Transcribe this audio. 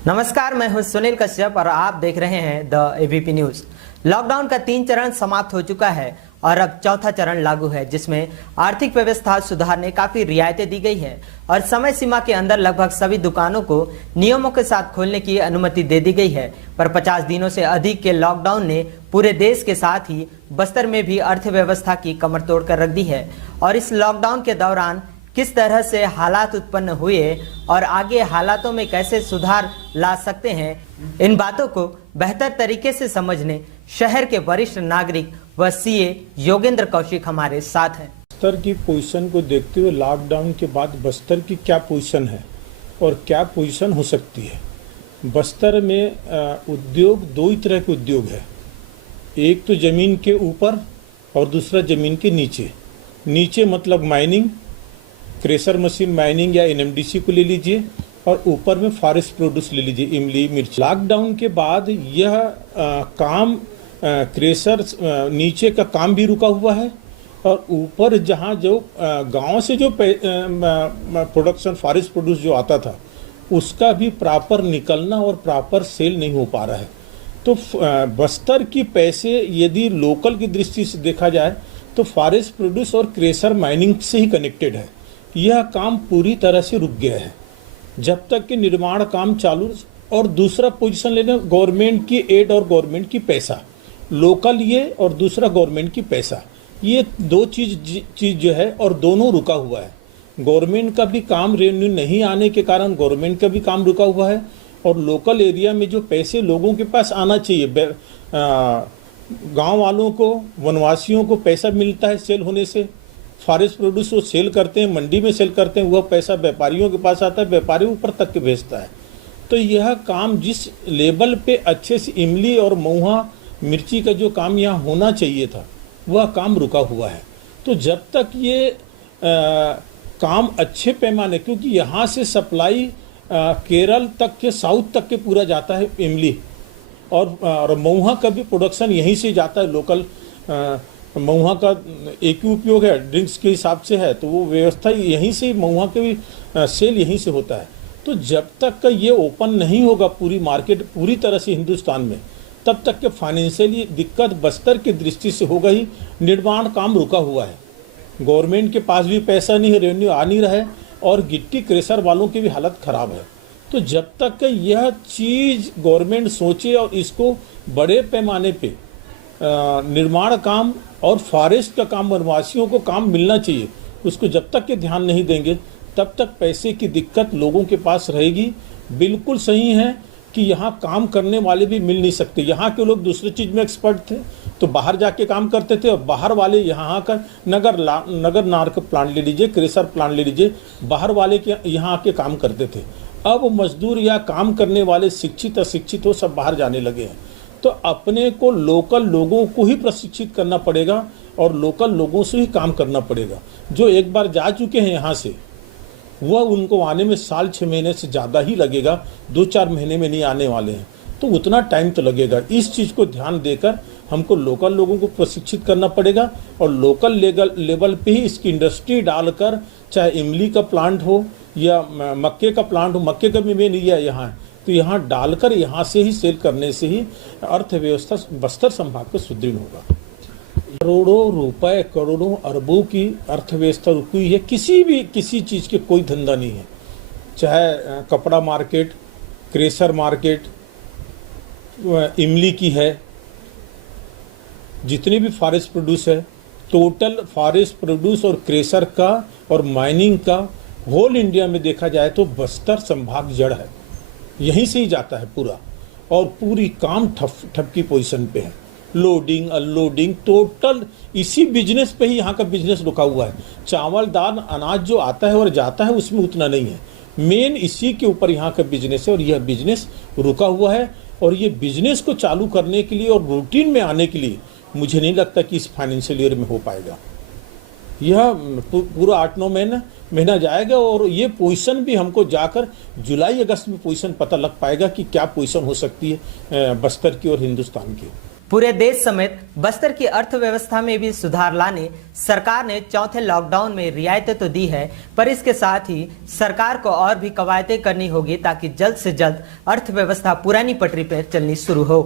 नमस्कार, मैं हूं सुनील कश्यप और आप देख रहे हैं द एबीपी न्यूज। लॉकडाउन का 3 चरण समाप्त हो चुका है और अब चौथा चरण लागू है, जिसमें आर्थिक व्यवस्था सुधारने काफी रियायतें दी गई है और समय सीमा के अंदर लगभग सभी दुकानों को नियमों के साथ खोलने की अनुमति दे दी गई है। पर 50 दिनों से अधिक के लॉकडाउन ने पूरे देश के साथ ही बस्तर में भी अर्थव्यवस्था की कमर तोड़ कर रख दी है। और इस लॉकडाउन के दौरान किस तरह से हालात उत्पन्न हुए और आगे हालातों में कैसे सुधार ला सकते हैं, इन बातों को बेहतर तरीके से समझने शहर के वरिष्ठ नागरिक व सीए योगेंद्र कौशिक हमारे साथ हैं। बस्तर की पोजीशन को देखते हुए लॉकडाउन के बाद बस्तर की क्या पोजीशन है और क्या पोजीशन हो सकती है। बस्तर में उद्योग दो ही तरह के उद्योग है, एक तो ज़मीन के ऊपर और दूसरा ज़मीन के नीचे। नीचे मतलब माइनिंग, क्रेशर मशीन माइनिंग या एनएमडीसी को ले लीजिए, और ऊपर में फॉरेस्ट प्रोड्यूस ले लीजिए, इमली, मिर्च। लॉकडाउन के बाद यह काम क्रेशर नीचे का काम भी रुका हुआ है और ऊपर जहाँ जो गांव से जो प्रोडक्शन फॉरेस्ट प्रोड्यूस जो आता था उसका भी प्रॉपर निकलना और प्रॉपर सेल नहीं हो पा रहा है। तो बस्तर की पैसे यदि लोकल की दृष्टि से देखा जाए तो फॉरेस्ट प्रोड्यूस और क्रेशर माइनिंग से ही कनेक्टेड है। यह काम पूरी तरह से रुक गया है जब तक कि निर्माण काम चालू। और दूसरा पोजीशन लेना गवर्नमेंट की एड और गवर्नमेंट की पैसा, लोकल ये और दूसरा गवर्नमेंट की पैसा, ये दो चीज़ जो है और दोनों रुका हुआ है। गवर्नमेंट का भी काम रेवेन्यू नहीं आने के कारण गवर्नमेंट का भी काम रुका हुआ है और लोकल एरिया में जो पैसे लोगों के पास आना चाहिए, गांव वालों को, वनवासियों को पैसा मिलता है सेल होने से। फॉरेस्ट प्रोड्यूस वो सेल करते हैं, मंडी में सेल करते हैं, वह पैसा व्यापारियों के पास आता है, व्यापारी ऊपर तक के भेजता है। तो यह काम जिस लेवल पे अच्छे से इमली और महुआ मिर्ची का जो काम यहाँ होना चाहिए था वह काम रुका हुआ है। तो जब तक ये काम अच्छे पैमाने, क्योंकि यहाँ से सप्लाई केरल तक के, साउथ तक के पूरा जाता है इमली, और महुआ का भी प्रोडक्शन यहीं से जाता है। लोकल महुआ का एक ही उपयोग है, ड्रिंक्स के हिसाब से है, तो वो व्यवस्था यहीं से, महुआ के भी सेल यहीं से होता है। तो जब तक का ये ओपन नहीं होगा पूरी मार्केट पूरी तरह से हिंदुस्तान में, तब तक के फाइनेंशियली दिक्कत बस्तर की दृष्टि से होगा ही। निर्माण काम रुका हुआ है, गवर्नमेंट के पास भी पैसा नहीं है, रेवेन्यू आ नहीं रहा है, और गिट्टी क्रेशर वालों की भी हालत ख़राब है। तो जब तक कि यह चीज़ गवर्नमेंट सोचे और इसको बड़े पैमाने पे निर्माण काम और फॉरेस्ट का काम, वनवासियों को काम मिलना चाहिए, उसको जब तक के ध्यान नहीं देंगे तब तक पैसे की दिक्कत लोगों के पास रहेगी। बिल्कुल सही है कि यहाँ काम करने वाले भी मिल नहीं सकते। यहाँ के लोग दूसरी चीज़ में एक्सपर्ट थे तो बाहर जाके काम करते थे, और बाहर वाले यहाँ का नगर नार का प्लांट ले लीजिए, क्रेशर प्लांट ले लीजिए, बाहर वाले के यहाँ आके काम करते थे। अब मजदूर या काम करने वाले शिक्षित अशिक्षित हो सब बाहर जाने लगे हैं। तो अपने को लोकल लोगों को ही प्रशिक्षित करना पड़ेगा और लोकल लोगों से ही काम करना पड़ेगा। जो एक बार जा चुके हैं यहाँ से, वह उनको आने में साल 6 महीने से ज़्यादा ही लगेगा, 2-4 महीने में नहीं आने वाले हैं। तो उतना टाइम तो लगेगा। इस चीज़ को ध्यान देकर हमको लोकल लोगों को प्रशिक्षित करना पड़ेगा और लोकल लेवल पे ही इसकी इंडस्ट्री डालकर, चाहे इमली का प्लांट हो या मक्के का प्लांट हो, मक्के का भी मेन ये है यहाँ, तो यहाँ डालकर यहाँ से ही सेल करने से ही अर्थव्यवस्था बस्तर संभाग को सुदृढ़ होगा। करोड़ों रुपए, करोड़ों अरबों की अर्थव्यवस्था रुकी हुई है। किसी चीज़ के कोई धंधा नहीं है, चाहे कपड़ा मार्केट, क्रेशर मार्केट, इमली की है, जितने भी फॉरेस्ट प्रोड्यूस है, टोटल फॉरेस्ट प्रोड्यूस और क्रेशर का और माइनिंग का होल इंडिया में देखा जाए तो बस्तर संभाग जड़ है, यहीं से ही जाता है पूरा, और पूरी काम ठप की पोजीशन पे है। लोडिंग अनलोडिंग टोटल इसी बिजनेस पे ही यहाँ का बिजनेस रुका हुआ है। चावल दाल अनाज जो आता है और जाता है उसमें उतना नहीं है, मेन इसी के ऊपर यहाँ का बिजनेस है और यह बिजनेस रुका हुआ है। और ये बिजनेस को चालू करने के लिए और रूटीन में आने के लिए मुझे नहीं लगता कि इस फाइनेंशियल ईयर में हो पाएगा। यह पूरा 8-9 महीना जाएगा और ये पोजीशन भी हमको जाकर जुलाई अगस्त में पोजीशन पता लग पाएगा कि क्या पोजीशन हो सकती है बस्तर की और हिंदुस्तान की। पूरे देश समेत बस्तर की अर्थव्यवस्था में भी सुधार लाने सरकार ने चौथे लॉकडाउन में रियायतें तो दी है, पर इसके साथ ही सरकार को और भी कवायदें करनी होगी ताकि जल्द से जल्द अर्थव्यवस्था पुरानी पटरी पर चलनी शुरू हो।